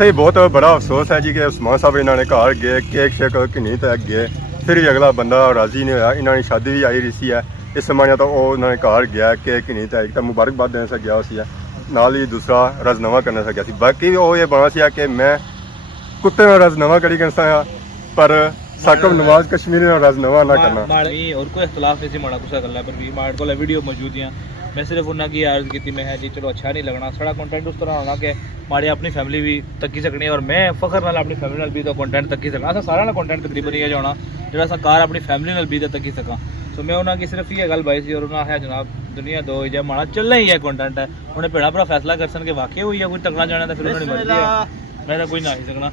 सही बहुत बड़ा अफसोस है जी कि उस्मान साहब इन्होंने घर गए केक शेक घिनी तक गए फिर भी अगला बंदा राजी नहीं होया। इन्होंने शादी भी आई रही सी है इस समय तो वो उन्होंने घर गया केक घिनी तक तो मुबारकबाद देने से गया उसी नाल ही दूसरा रजनवा करने से गया सी। बाकी वो ये बना सी कि मैं कुत्ते में रजनवा करी कर सा पर साकब नवाज कश्मीरी में रजनवा ना करना और कोई इख्तलाफ नहीं माड़ा कुछ गल्ला पर भी माड़े को वीडियो मौजूद हैं। मैं सिर्फ उन्होंने की अर्ज की मैं जी चलो अच्छा नहीं लगना सारा कंटेंट उस तरह होना कि माड़े अपनी फैमिली भी तक्की सकनी और मैं फखर नाल अपनी फैमिली नाल भी तो कंटेंट तक्की सकना अस सारा ना कंटेंट तकरीबन ये होना जो अस कार अपनी फैमिली नाल भी तो तक्की सका। तो मैं उन्होंने सिर्फ ये गल बाई सी और उन्होंने है जनाब दुनिया दो जब माड़ा चलना ही है कंटेंट है उन्हें भेड़ा भरा फैसला कर सन कि वाकई हुई है कोई तकना जाना तो फिर उन्होंने मर्जी है मैं कोई ना ही सकना।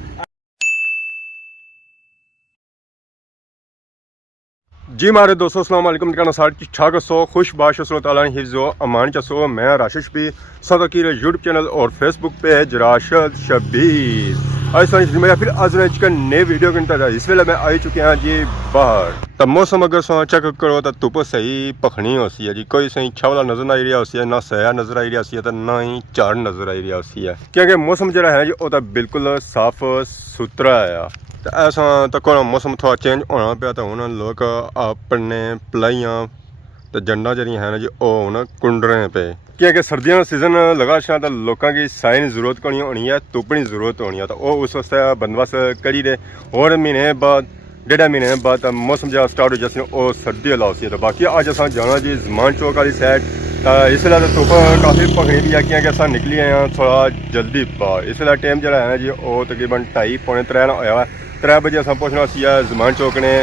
जी मारे दोस्तों अस्सलाम वालेकुम कहना सार ठीक सो खुश बाश ताला हिफ्ज़ो अमान चसो मैं राशिश भी सदकीर यूट्यूब चैनल और फेसबुक पेज राशिद शबीर मैं फिर आज नए वीडियो के इंतजार इस वेले मैं आई चुके हैं जी बाहर। तो मौसम अगर सो चेक करो तो धुप सही भखनी होती है जी कोई सही छावला नजर ना आई रहा होती है ना सया नजर आई रहा है तो ना ही झाड़ नजर आई रहा होती है क्योंकि मौसम जो है जी वो तो बिल्कुल साफ सुथरा है। तो ऐसा तो कोई मौसम थोड़ा चेंज होना पाया तो हूँ लोग अपने पलाइयाँ तो जंडा जरिया है ना जी वो हूँ कुंड रहे पे क्योंकि सर्दियों का सीजन लगा छा तो लोगों की साई की जरूरत कोनी होनी है धुप की जरूरत होनी है तो वो उस वास्ते बंदोबस्त करी दे और महीने बाद 1.5 महीने बाद मौसम जो स्टार्ट हो जाए वो सर्दी वाला होती है। तो बाकी अज अस जाना जी जमान चौक वाली साइड इस वे तो धुप काफ़ी भखनी भी है क्योंकि अस निकली आए हैं थोड़ा जल्दी बाहर इस वे टाइम जो है ना जी वो तकरीबन 2:30-3 होया 3 बजे अस पहुँचना सी जमान चौक ने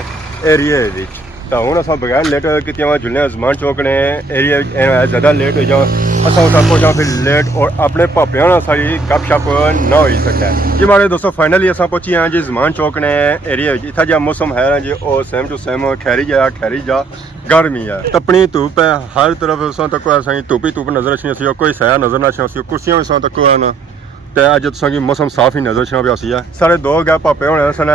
एरिए तो हूँ अस बगैर लेट की जुलने जमान चौक ने एरिया ज़्यादा लेट हो जाओ अस पहुँचा फिर लेट और अपने भापिया ना सारी गप शप ना हो सके जी। हमारे दोस्तों फाइनली अस पहुँची हैं जी जमान चौक ने एरिया इतना जो मौसम है ना जी वो सेम टू सेम खैरी जा गर्मी है तपनी धुप है हर तरफ उस तक धुप ही धुप नजर अच्छी कोई सया नजर ना अच्छी कुर्सियां भी तक न तो अज तुसेंगी मौसम साफ ही नजर छना पिया सी साढ़े 2 गै भापे होने सन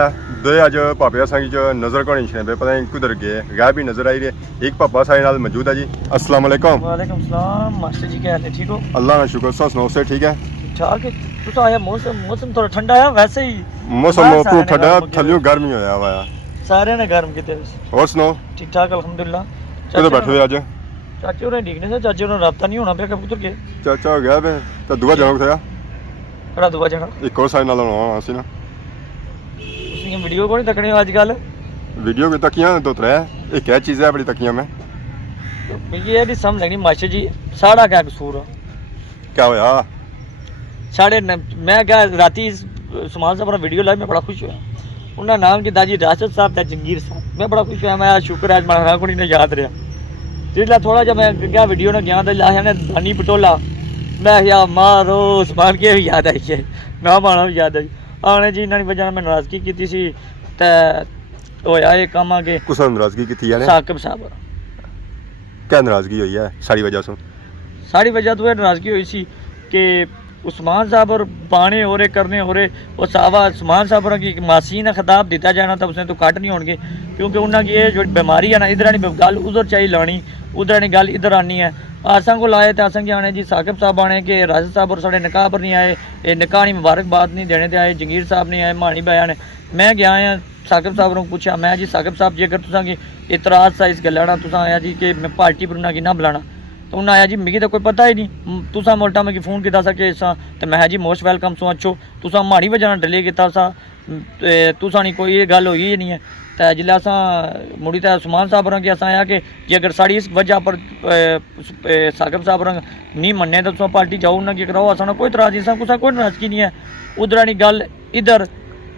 2 अज भापे असेंगी नजर कोनी छने पे पता नहीं कुधर गए गै भी नजर आई रहे एक भापा साढ़े नाल मौजूद है जी। अस्सलाम वालेकुम। वालेकुम सलाम मास्टर जी क्या हाल है ठीक हो? अल्लाह का शुक्र सा सुनाओ से ठीक है ठीक है तू तो आया मौसम थोड़ा ठंडा है वैसे ही मौसम ठंडा थल्लियों गर्मी होया हुआ सारे ने गर्म किते और सुनाओ ठीक ठाक अल्हम्दुलिल्लाह। किधर बैठे हो आज? चाचे होरे ठीक ने चाचे होरे राब्ता नहीं होना पे कब उधर गए चाचा हो गया पे तो दुआ जाना थे कड़ा दुआ जाना एक और साइड नाल होना सी ना उसकी वीडियो को नहीं तकने आजकल वीडियो की तकियां 2-3 एक क्या चीज़ है बड़ी तकियां में मुझे ये नहीं समझ लगनी मास्टर जी साड़ा क्या कसूर है क्या होया साढ़े मैं क्या राती सुमान साहब वीडियो लाइव में बड़ा खुश हुआ उन्होंने नाम किया जी राशिद साहब था जंगीर साहब मैं बड़ा खुश हुआ मैं शुक्र है मारा को नहीं याद रहा जिसला थोड़ा जब मैं क्या वीडियो ने गया तो लाया ने धानी पटोला मैं या मारो उस्मान की याद आई है ना माना याद आई आने जी इन्होंने वजह मैं नाराजगी की सी तो होया ये काम आगे कुछ नाराजगी की थी साकिब साहब क्या नाराजगी हुई है सारी वजह से सारी वजह तो नाराजगी हुई सी कि उस्मान साहब और बाने हो रहे करने हो रहे वो सावा उस्मान साहब की मासी ने खिताब दिता जाना तो उसने तो कट नहीं होंगे क्योंकि उन्होंने ये जो बीमारी है ना इधर नहीं गल उधर चाहिए लानी उधर नहीं गल इधर आनी है असा को लाए तो असा आने जी साकिब साहब आने के राशिद साहब और साढ़े निकाह पर नहीं आए ये निकाह नहीं मुबारकबाद नहीं देने आए जंगीर साहब नहीं आए मानी भाया ने मैं गया आया साकिब साहब को पूछा मैं जी साकिब साहब जी अगर तुसा इतराज सा इस गल्ला तुसा आया जी कि मैं पार्टी पर उन्हें ना बुलाना तो उन्हें आया जी मिगी तो कोई पता ही नहीं तुसा मोटा मिगी फोन किया सा कि इसा तो मैं जी मोस्ट वेलकम सो अच्छो तुसा माड़ी वजह डिले किया सा तुसा नहीं कोई ये गल हुई नहीं है तो जिले अस मुड़ी तो उस्मान साहब होर अस आया कि जे अगर साड़ी इस वजह पर साकिब साहब होर नहीं मन्ने तो तुम पार्टी जाओ उन्हें कराओ असा कोई तराज नहीं कुछ कोई नाराजगी नहीं है उधर नहीं गल इधर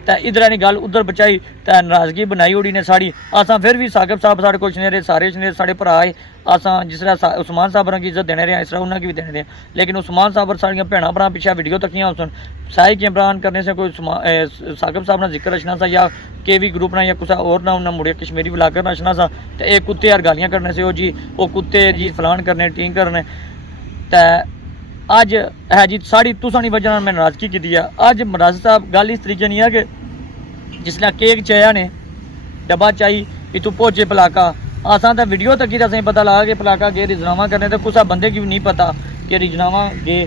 तो इधर नहीं गल उधर बचाई तो नाराजगी बनाई ओड़ी ने साड़ी असा फिर भी साकिब साहब साढ़े को शनेरे सारे शनेरे साढ़े भरा आए असा जिस उस्मान साहब की इज्जत देने रहे इस तरह उन्हें भी देने रहे लेकिन उस्मान साहब साड़ियाँ भैन भरा पिछा वीडियो तकियाँ उस साई के इमरान करने से कोई साकिब साहब ने जिक्र रचना सा या के वी ग्रुप ना या कुछ और ना उन्हें मुड़े कश्मीरी ब्लागर रचना सा तो एक कुत्ते यार गालियाँ करने से वो जी वो कुत्ते जी फलान करने टींग करने तो अज है जी साड़ी तुसा नहीं वजह मैं नाराजगी की है अज राशिद साहब गल इस तरीके नहीं है कि जिसने केक चाया ने डब्बा चाही इतू पहुंचे पलाका असा तो वीडियो तक ही असें पता लगा कि पलाका गे रिजनामा करने तो कुछ बंदे की भी नहीं पता कि रिजनामा गे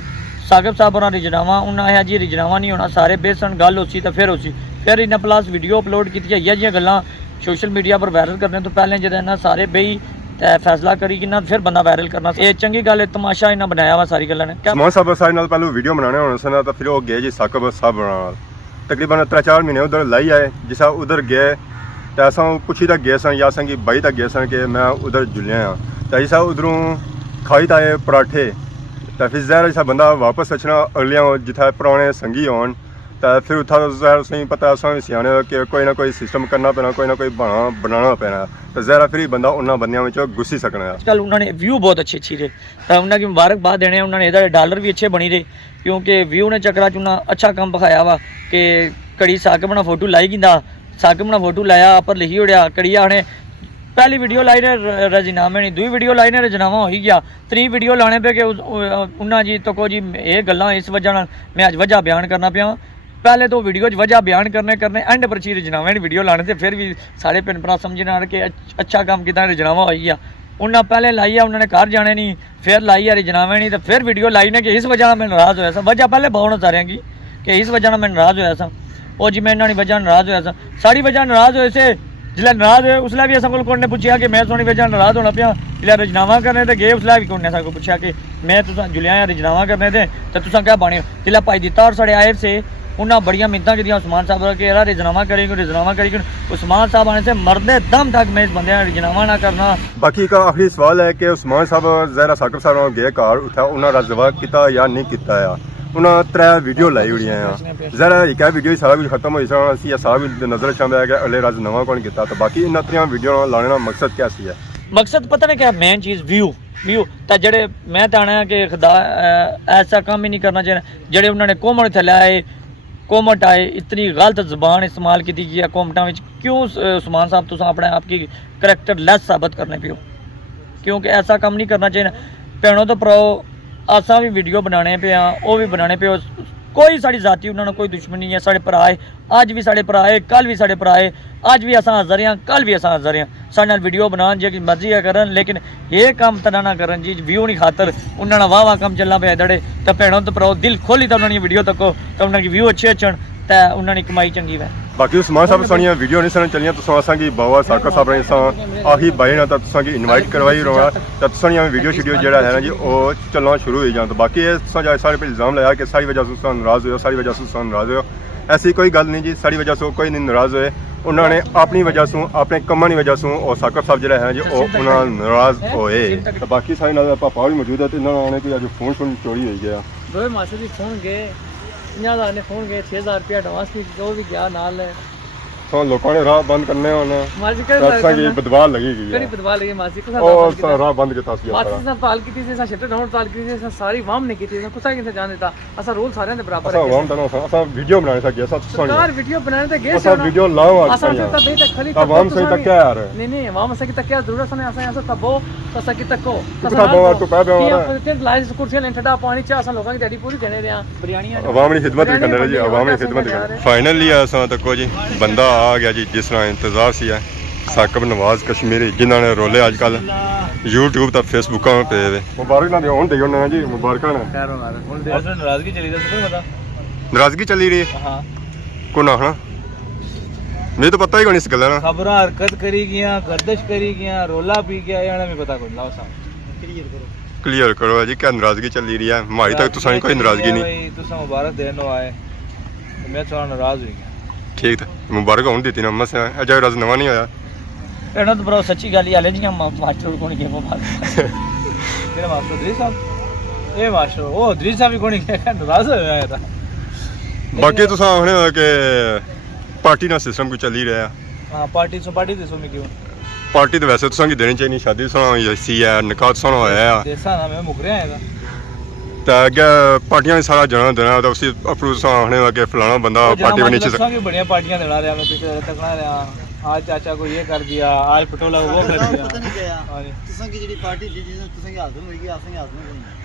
ਸਾਗਬ ਸਾਹਿਬ ਹੋਰਾਂ ਰਿਜਨਾਵਾ ਉਹਨਾਂ ਆਇਆ ਜੀ ਰਿਜਨਾਵਾ ਨਹੀਂ ਹੋਣਾ ਸਾਰੇ ਬੇਸਣ ਗੱਲ ਹੋਸੀ ਤਾਂ ਫਿਰ ਇਹਨਾਂ ਪਲੱਸ ਵੀਡੀਓ ਅਪਲੋਡ ਕੀਤੀ ਹੈ ਜੀਆਂ ਗੱਲਾਂ ਸੋਸ਼ਲ ਮੀਡੀਆ ਪਰ ਵਾਇਰਲ ਕਰਨੇ ਤੋਂ ਪਹਿਲੇ ਜਦੋਂ ਇਹਨਾਂ ਸਾਰੇ ਬਈ ਤੇ ਫੈਸਲਾ ਕਰੀ ਕਿ ਨਾ ਫਿਰ ਬੰਦਾ ਵਾਇਰਲ ਕਰਨਾ ਇਹ ਚੰਗੀ ਗੱਲ ਹੈ ਤਮਾਸ਼ਾ ਇਹਨਾਂ ਬਣਾਇਆ ਵਾ ਸਾਰੀ ਗੱਲਾਂ ਨੇ ਉਸਮਾਨ ਸਾਹਿਬ ਸਾਰੇ ਨਾਲ ਪਹਿਲਾਂ ਵੀਡੀਓ ਬਣਾਉਣੇ ਹੋਣੇ ਸਨ ਤਾਂ ਫਿਰ ਉਹ ਗਏ ਜੀ ਸਾਕਬ ਸਾਹਿਬ ਨਾਲ ਤਕਰੀਬਨ 3-4 ਮਹੀਨੇ ਉਧਰ ਲਾਈ ਆਏ ਜਿਸਾ ਉਧਰ ਗਏ ਤਾਂ ਅਸਾਂ ਪੁੱਛੀ ਤਾਂ ਗਏ ਸਨ ਜਾਂ ਸੰਗੀ ਬਾਈ ਤਾਂ ਗਏ ਸਨ ਕਿ ਮੈਂ ਉਧਰ ਜੁਲਿਆ ਹਾਂ ਤਾਂ ਜਿਸਾ ਉਧਰੋਂ ਖਾਈ ਤਾਂ ਆਏ ਪਰਾਠੇ ਤਾਂ ਫਿਰ ਜ਼ਹਿਰ ਜਿਸਾ ਬੰਦਾ ਵਾਪਸ ਅਚਣਾ ਅਗਲਿਆਂ ਜਿੱਥੇ ਪੁਰਾਣੇ ਸੰਗੀ ਹੋਣ ਤਾਂ ਫਿਰ ਉੱਥਾ ਜ਼ਹਿਰ ਸਹੀ ਪਤਾ ਅਸਾਂ ਵੀ ਸਿਆਣੇ ਕਿ ਕੋਈ ਨਾ ਕੋਈ ਸਿਸਟਮ ਕਰਨਾ ਪੈਣਾ ਕੋਈ ਨਾ ਕੋਈ ਬਣਾਉਣਾ ਪੈਣਾ ਤਾਂ ਜ਼ਹਿਰਾ ਫਿਰ ਬੰਦਾ ਉਹਨਾਂ ਬੰਦਿਆਂ ਵਿੱਚੋਂ ਗੁੱਸੀ ਸਕਣਾ आजकल उन्होंने व्यू बहुत अच्छे रहे तो उन्होंने मुबारकबाद देने उन्होंने इधर डॉलर भी अच्छे बनी रहे क्योंकि व्यू ने चक्कर च उन्हें अच्छा काम दिखाया वा कि कड़ी साकब ना फोटो लाई गिंदा साकब ना फोटो लाया पर लिखी उड़िया कड़िया ने पहली वीडियो लाई ने रजीनामे नहीं दूई वीडियो लाई ने रजीनामा हो ही गया त्री वीडियो लाने पे कि उन्हें जी तो को जी ये गल्लां इस वजह मैं अज वजह बयान करना पिया पहले तो वीडियो वजह बयान करने एंड पर चीज रजनावे ने वीडियो लाने से फिर भी सारे भैन भरा समझना कि अच्छा काम किया रजनावा हो गया उन्हें पहले लाई है उन्होंने घर जाने नहीं फिर लाई है रजनावे नहीं तो फिर वीडियो लाई ने कि इस वजह मैं नाराज़ होया सा वजह पहले बहुत सारे की कि इस वजह मैं नाराज़ होया सा और जी मैं इन्होंने वजह नाराज़ होया सा सारी वजह नाराज़ होए से जिसलै नाराज़ होए उसलै भी असां कोल ने पूछा कि मैं सोनी वजह नाराज़ होना पिया जिसलै रजनावा करने ते गए उसलै भी कोई ने असां पूछा कि मैं तुसां जुलिया रजनावा करने ते तुसां क्या बने जिसलै भाई दिता और साढ़े आए से उन्हें बड़िया मिन्नतां कीतियां उस्मान साहब के यार रजनामा करेगी उस्मान साहब आने से मरने दम तक मैं इस बंदे रजनामा ना करना बाकी का आखिरी सवाल है कि उस्मान साहब ज़हरा साकब साहब नाल गए घर उत्थे उन्हें रजवा किया या नहीं किया है उन्हें 3 वीडियो लाई हुई हैं ज़हरा एक वीडियो सारा कुछ खत्म हो जाना सारा कुछ नज़र चाहता है कि अगले रज नवा कौन किया तो बाकी इन 3 वीडियो लाने का मकसद क्या सी है मकसद पता नहीं क्या मेन चीज़ व्यू तो जड़े मैं तो आना कि खुदा ऐसा काम ही नहीं करना चाहिए जड़े उन्होंने कोमट थले आए कोमट आए इतनी गलत ज़बान इस्तेमाल की गई है कोमटा में क्यों उस्मान साहब तुम अपने आप की करैक्टर लैस साबित करने पे हो क्योंकि ऐसा काम नहीं करना चाहिए भैनों तो भराओ असा भी वीडियो बनाने पे हाँ वो भी बनाने पे कोई साड़ी जाति उन्होंने कोई दुश्मनी है साढ़े भरा है अज भी साढ़े भरा है कल भी साढ़े भरा है अज भी असा हाजर हैं कल भी असा हाजर हैं साढ़े नाल वीडियो बनान जो मर्जी है करन लेकिन ये काम तना ना करन जी व्यू नहीं खातर उन्होंने वाह वाह काम चलना पे दड़े तो भैनों तो भराओ दिल खोली तो उन्होंने वीडियो तको तो उन्होंने व्यू अच्छे अचन तो उन्होंने कमाई चंगी है बाकी उस्मान साहब सानिया वीडियो नहीं सन चलियां तुसां असां की बाबा साकब साहब ने असां आही बाई ना तुसां की इनवाइट करवाई रहा तो तुसां वीडियो शीडियो जेड़ा है ना जी वो चलना शुरू हो जाए तो बाकी तुसां जो सारे पे इल्ज़ाम लाया कि सारी वजह से तुसां नाराज़ हो सारी वजह से तुसां नाराज़ हो ऐसी कोई गल नहीं जी सारी वजह से कोई नहीं नाराज़ होए उन्होंने अपनी वजह से अपने कम्मां की वजह से और साकब साहब जो है जी वो उन्होंने नाराज़ होए तो बाकी सारे नाल पापा भी मौजूद है तो इन्होंने कोई अज फोन चोरी हो गया दो मास्टर जी फोन गए 50,000 ने फोन गए 6,000 रुपया एडवांस भी जो भी गया नाल है तो लोगों ने राह बंद करने होने मासी रास्ता की बदवाल लगेगी कड़ी बदवा लगी मासी को और राह बंद किया सी मासी से ताल की थी से शटर डाउन ताल की थी सारी वाम ने की थी कुछ किसे जान देता असा रोल सारे दे बराबर है असा वाम तना असा वीडियो बनाने सा गया सब सोनी सरकार वीडियो बनाने ते गए असा वीडियो लाओ आज असा तो दे तक खाली तब वाम सही तक क्या यार नहीं वाम से की तक क्या जरूरत है असा असा तबो असा की तको कितना बाबा तो पै पे हमारा ते लाइस कुर्सी ले ठंडा पानी चा असा लोगों की दिहाड़ी पूरी देने दे बिरयानी अवाम की खिदमत भी करने रहे जी अवाम की खिदमत भी फाइनली असा तको जी बंदा आ गया जी जिस इंतजार सी है साकब नवाज कश्मीरी जिन्होंने रोले आजकल यूट्यूब तक फेसबुक पे मुबारक ना होन दे होने जी मुबारक नाराजगी चली पता नाराजगी चली रही है हाँ को ना हाँ मुझे तो पता ही नहीं इस गल ना खबर हरकत करी गया गर्दिश करी गया रोला पी गया यार भी पता कोई लाओ साहब क्लियर करो जी क्या नाराजगी चली रही है हमारी तक तुसानी कोई नाराजगी नहीं तुसा मुबारक देनो आए मैं थोड़ा नाराज हो गया ठीक था मुबारक होने दी ना मस अजय रज नवा नहीं होया एना तो बरो सच्ची गल ही हाले जी मास्टर कोनी के मुबारक तेरा मास्टर दरी साहब ए मास्टर ओ दरी साहब भी कोनी के नाराज हो गया था बाकी तुसा आखने कि पार्टी ना सिस्टम को चली रहा हां पार्टी दे सो मैं क्यों पार्टी तो वैसे तुसा की देनी चाहिए शादी सुना सी है निकाह सुना होया है देसा ना मैं मुकरे आएगा तो अगे पार्टियां सारा जना देना तो उसी अप्रूव आखने कि फलाना बंदा पार्टी में नीचे की बढ़िया पार्टियां देना रहा मैं पीछे तकना रहा आज चाचा को ये कर दिया आज पटोला वो कर दिया पता नहीं गया तुसा की जेडी पार्टी दी तुसा की हाथ में होगी आसां की हाथ में नहीं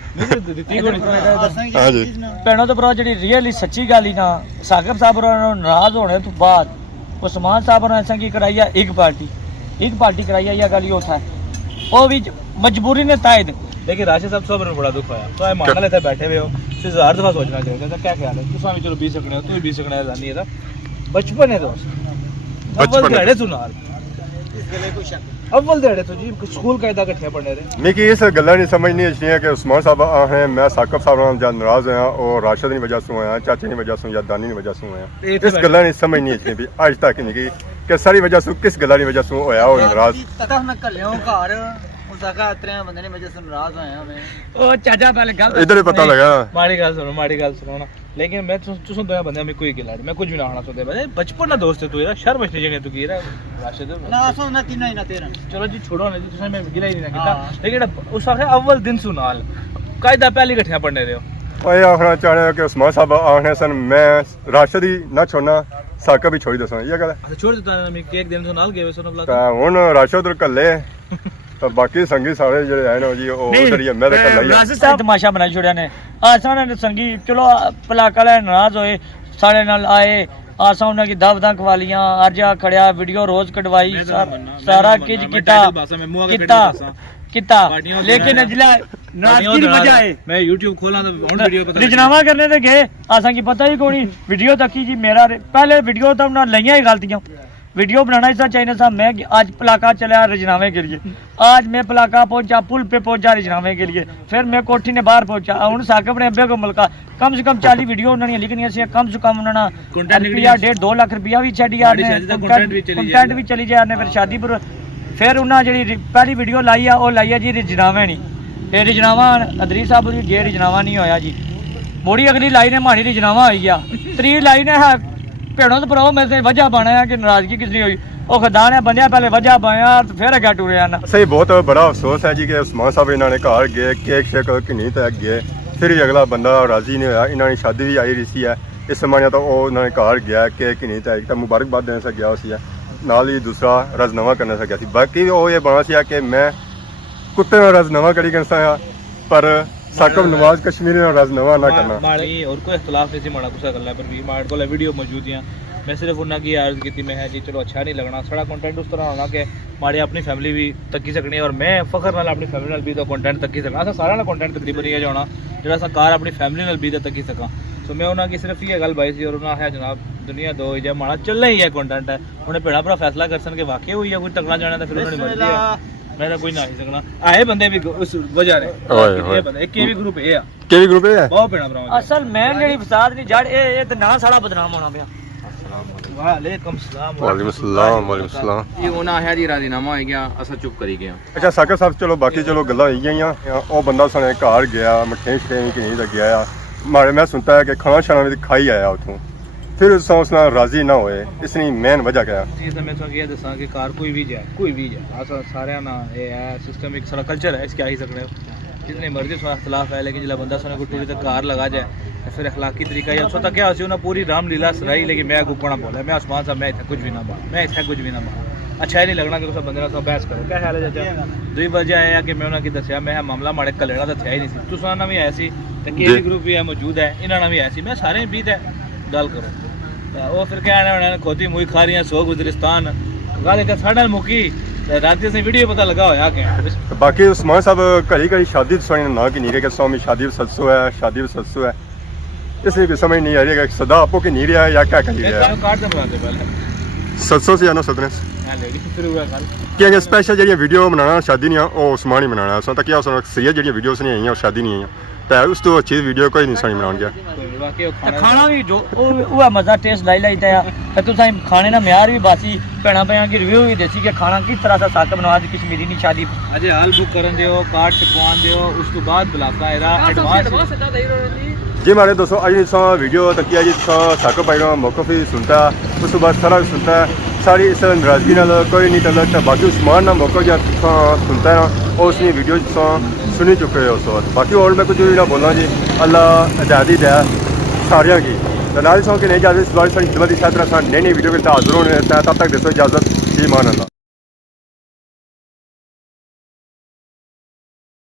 हां जी भैनों तो भरा जी रियली सच्ची गल ही ना साकब साहब नाराज होने तो बाद उस्मान साहब ने ऐसा की कराई है एक पार्टी कराई है या गल ही होता है वो भी मजबूरी ने तायद लेकिन राशिद साहब सब बड़ा दुख होया तो ए मान लेते बैठे हुए हो सिर्फ 1000 दफा सोचना चाहिए क्या ख्याल है तुसा भी चलो बी सकने हो तू भी बी सकना है जानी है बचपन है दोस्त बचपन है। दिहाड़े सुनार इस गले को शक अव्वल दिहाड़े तो जी स्कूल कायदा इकट्ठे पढ़ने रहे मिगी इस गल्ला नहीं समझनी अच्छी कि उस्मान साहब हैं मैं साकिब साहब नाल जद नाराज होया और राशिद की वजह से होया चाचे की वजह से या दानी की वजह से होया इस गल्ला नहीं समझनी अच्छी भी अज तक मिगी कि सारी वजह से किस गल्ला की वजह से होया और नाराज तक मैं कल्लियों घर उस आका इतने बंदे ने वजह से नाराज होए हैं मैं ਉਹ ਚਾਚਾ ਪਹਿਲੇ ਗੱਲ इधर ही पता लगा माड़ी गल सुनो ना लेकिन मैं तुम दो बंदे में कोई गिला मैं कुछ भी ना आना सोते भाई बचपन ना दोस्त है तू यार शर्म मचनी चाहिए तू की राशिद ना असो ना तीन ही ना तेरा चलो जी छोड़ो ना जी तुसा मैं गिला ही नहीं किया लेकिन उस आखे अव्वल दिन सुनाल कायदा पहली इकट्ठे पढ़ने रहे हो ओए आखना चाह रहे कि उस्मान साहब आखने सन मैं राशिद ही ना छोड़ना साकिब भी छोड़ दसा ये गल अच्छा छोड़ देता मैं एक दिन सुनाल गए सुनो बुला ਤਾਂ ਹੁਣ ਰਾਸ਼ਦ ਕੱਲੇ ਤਾਂ ਬਾਕੀ ਸੰਗੀ ਸਾਰੇ ਜਿਹੜੇ ਆਏ ਨੇ ਜੀ ਉਹ ਉਧਰ ਹੀ ਮੈਂ ਤਾਂ ਕੱਲਾ ਹੀ ਆ ਰਾਸਿਦ ਸਾਹਿਬ ਤਮਾਸ਼ਾ ਬਣਾ ਛੋੜਿਆ ਨੇ ਆਸਾਂ ਨੇ ਸੰਗੀ ਚਲੋ ਪਲਾਕਾ ਲੈ ਨਾਰਾਜ਼ ਹੋਏ ਸਾਡੇ ਨਾਲ ਆਏ ਆਸਾਂ ਉਹਨਾਂ ਦੀ ਦਵਦਾਂ ਖਵਾਲੀਆਂ ਅਰਜਾ ਖੜਿਆ ਵੀਡੀਓ ਰੋਜ਼ ਕਢਵਾਈ ਸਾਰਾ ਕੁਝ ਕੀਤਾ ਲੇਕਿਨ ਅਜਲਾ ਨਾਰਾਜ਼ਗੀ ਦੀ ਵਜ੍ਹਾ ਹੈ मैं YouTube खोला तो ਹੁਣ ਵੀਡੀਓ ਪਤਾ ਰਿਜਨਾਵਾ ਕਰਨੇ ਤੇ ਗਏ ਆਸਾਂ ਕੀ ਪਤਾ ਹੀ ਕੋਣੀ ਵੀਡੀਓ ਤੱਕੀ ਜੀ ਮੇਰਾ ਪਹਿਲੇ ਵੀਡੀਓ ਤਾਂ ਉਹਨਾਂ ਲਈਆਂ ਹੀ ਗਲਤੀਆਂ वीडियो बनाना ऐसा चाहिए था मैं कि आज पलाका चला रजनावे के लिए आज मैं पलाका पहुंचा पुल पे पहुंचा रजनावे के लिए फिर मैं कोठी ने बाहर पहुंचा हूँ साकिब ने अब्बे को मुल्का कम से कम 40 वीडियो उन्होंने लिखनी सी कम से कम उन्होंने रुपया 1.5-2 लाख रुपया भी छड़ी कंटेंट भी चली जाए फिर शादी पर फिर उन्हें जी पहली वीडियो लाई है वो लाई है जी रजनावे नहीं ये रजनावा अदरी साहब गे रजनावा नहीं होया जी मोड़ी अगली लाई ने माड़ी रजनावा हो गया त्री लाई ने है भेड़ों तो भराओ मैं वजह बना है कि नाराजगी किस नहीं हुई वो खदान है बंदिया पहले वजह पाया तो फिर अगर टूरे आना सही बहुत बड़ा अफसोस है जी कि उस्मान साहब इन्होंने घर गए केक शेक किन्नी तक गए फिर भी अगला बंदा राजी नहीं होया इन्होंने शादी भी आई रही है इस समय तो वो उन्होंने घर गया केक किन्नी तक तो मुबारकबाद देने से गया उसी है नाल ही दूसरा रजनवा करने से गया बाकी वो ये बना सी कि मैं कुत्ते में रजनवा करी करता पर साकिब नवाज कश्मीरी में रजनवा ना करना माड़ी और कोई इख्तलाफ नहीं सी माड़ा गुस्सा करना पर भी माड़ को वीडियो मौजूद हैं मैं सिर्फ उन्होंने की अर्ज की मैं है जी चलो अच्छा नहीं लगना सारा कंटेंट उस तरह होना कि माड़ी अपनी फैमिली भी तक्की सकनी है और मैं फखर नाल अपनी फैमिली नाल भी तो कंटेंट तक्की सकना अस सारा कंटेंट तकरीबन ये होना जो अस कार अपनी फैमिली नाल भी तो तक्की सका सो मैं उन्होंने की सिर्फ ये गल बाई सी और उन्होंने है जनाब दुनिया दो जब माड़ा चलना ही है कंटेंट है उन्हें भेड़ा भरा फैसला कर सन कि वाकई हुई है कोई तकना जाना तो फिर उन्होंने मर्जी है मैं कोई ना ही सकना आए बंदे भी उस वजह ने ये बंदे एक भी ग्रुप है केवी ग्रुप है बहुत भेड़ा भरा असल मैं जेडी फसाद नहीं जड़ ये तो ना सारा बदनाम होना पिया वालेकुम सलाम वालेकुम सलाम वालेकुम सलाम ਇਹ ਉਹਨਾਂ ਆਇਆ ਜੀ ਰਾਜ਼ੀਨਾਮਾ ਹੋ ਗਿਆ ਅਸਾਂ ਚੁੱਪ ਕਰੀ ਗਏ अच्छा साकिब साहब चलो बाकी चलो गल्लां होई गईयां ਉਹ ਬੰਦਾ ਸਣੇ ਘਰ ਗਿਆ ਮਠੇ ਸ਼ੇ ਕਿ ਨਹੀਂ ਲੱਗਿਆ ਆ ਮਾਰੇ मैं सुनता है कि खाना शाना भी खाई आया उतों फिर उस नाल राजी ना होए इसनी मेन वजह क्या चीज़ मैं तो ये दसा कि कार कोई भी जाए अस सारे ना ये है सिस्टम एक सारा कल्चर है इसके आ ही सकने जितने मर्जी थोड़ा इख्तलाफ है लेकिन जिला बंदा सुने को टूरी तक कार लगा जाए फिर अखलाकी तरीका या उसका क्या हो पूरी रामलीला सराई लेकिन मैं गुपना बोला मैं उस्मान साहब मैं इतना कुछ भी ना बात मैं इतना कुछ भी ना बात अच्छा ही नहीं लगना कि उस बंदे ना बहस करो क्या ख्याल है चाचा दूसरी वजह है कि मैं उन्होंने दसिया मैं मामला माड़े कलेना तो थे ही नहीं तुस भी आया सी के ग्रुप भी है मौजूद है इन्होंने भी आया सी मैं सारे भी है गल करो वो फिर क्या है खोती मुई खा रही सो गुजरिस्तान गल एक साढ़े मुकी रात से वीडियो पता लगा होया कि बाकी उस्मान साहब घड़ी घड़ी शादी सुनी ना कि नहीं रहे स्वामी शादी सत्सो है इसलिए भी समझ नहीं आ रही है कि सदा आपको की नहीं रहा है या क्या कर रहा है कार्ड बनवाते पहले सत्सो से आना सदने फिर हुआ कल कि स्पेशल जी वीडियो बनाना शादी नहीं वो उस्मान ही बनाना उस तक क्या सीरियस जी वीडियोस नहीं आई और शादी नहीं आई तो उस तो अच्छी वीडियो कोई नहीं सुनी बनाने गया खाना भी जो वो मजा टेस्ट लाई लाई था तुम खाने ना म्यार भी बासी भैन भैया की रिव्यू भी देसी कि खाना किस तरह से साकिब नवाज कश्मीरी नहीं शादी अजय हाल बुक कर दियो कार्ड छपवान दियो उसके बाद बुलाता है एडवांस जी हमारे दोस्तों आज वीडियो तक जी साकिब भाई मौकफ ही सुनता है उस बाद सारा सुनता है सारी इस नाराजगी नाल कोई नहीं टलता बाकी उस्मान ना मौका जब सुनता है और उसने वीडियो सुनी चुके हो उस वक्त बाकी और मैं कुछ भी ना बोलना जी अल्लाह आज़ादी दे सारिया की तो नाल सौ कि नहीं इजाज़त इस बार सारी खिदमत इस तरह नई वीडियो के साथ हाजिर होने तब तक दसो इजाज़त जी मान अल्लाह।